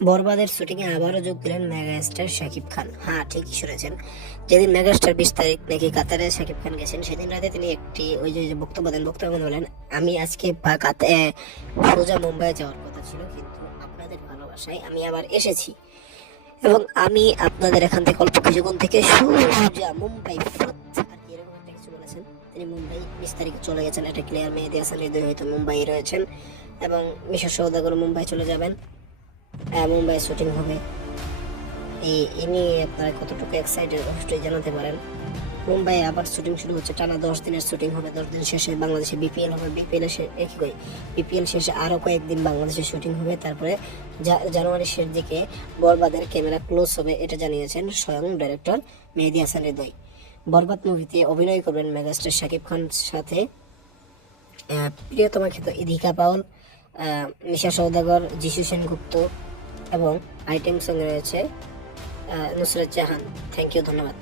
বরবাদের শুটিংয়ে আবারও যোগ দিলেন মেগাস্টার শাকিব খান। হ্যাঁ ঠিকই শুনেছেন। যেদিন মেগাস্টার বিশ তারিখ নাকি কাতারে শাকিব খান গেছেন, সেদিন রাতে তিনি একটি ওই যে বক্তব্য দেন, বক্তব্য বলেন, আমি আজকে সোজা মুম্বাই যাওয়ার কথা ছিল, কিন্তু আপনাদের ভালোবাসায় আমি আবার এসেছি। এবং আমি আপনাদের এখান থেকে অল্প কিছুক্ষণ থেকে সোজা মুম্বাই একটা তিনি মুম্বাই বিশ তারিখে চলে গেছেন এটা ক্লিয়ার হাসান হৃদয় হয়তো মুম্বাই রয়েছেন এবং মিশর সৌদাগর মুম্বাই চলে যাবেন। মুম্বাই শুটিং হবে। এই এ নিয়ে আপনারা কতটুকু এক্সাইটেড অবশ্যই জানাতে পারেন। মুম্বাই আবার শুটিং শুরু হচ্ছে, টানা দশ দিনের শুটিং হবে। দশ দিন শেষে বাংলাদেশে বিপিএল হবে বিপিএল একই কই বিপিএল শেষে আরও কয়েকদিন বাংলাদেশে শুটিং হবে। তারপরে জানুয়ারির শেষ দিকে বরবাদের ক্যামেরা ক্লোজ হবে, এটা জানিয়েছেন স্বয়ং ডাইরেক্টর মেহেদি হাসান হৃদয়। বরবাদ মুভিতে অভিনয় করবেন মেগাস্টার শাকিব খান, সাথে প্রিয়তমা খ্যাত ইদিকা পাউল মিশা সৌদাগর যিশু সেনগুপ্ত এবং আইটেম সঙ্গে রয়েছে নুসরত জাহান। থ্যাংক ইউ ধন্যবাদ।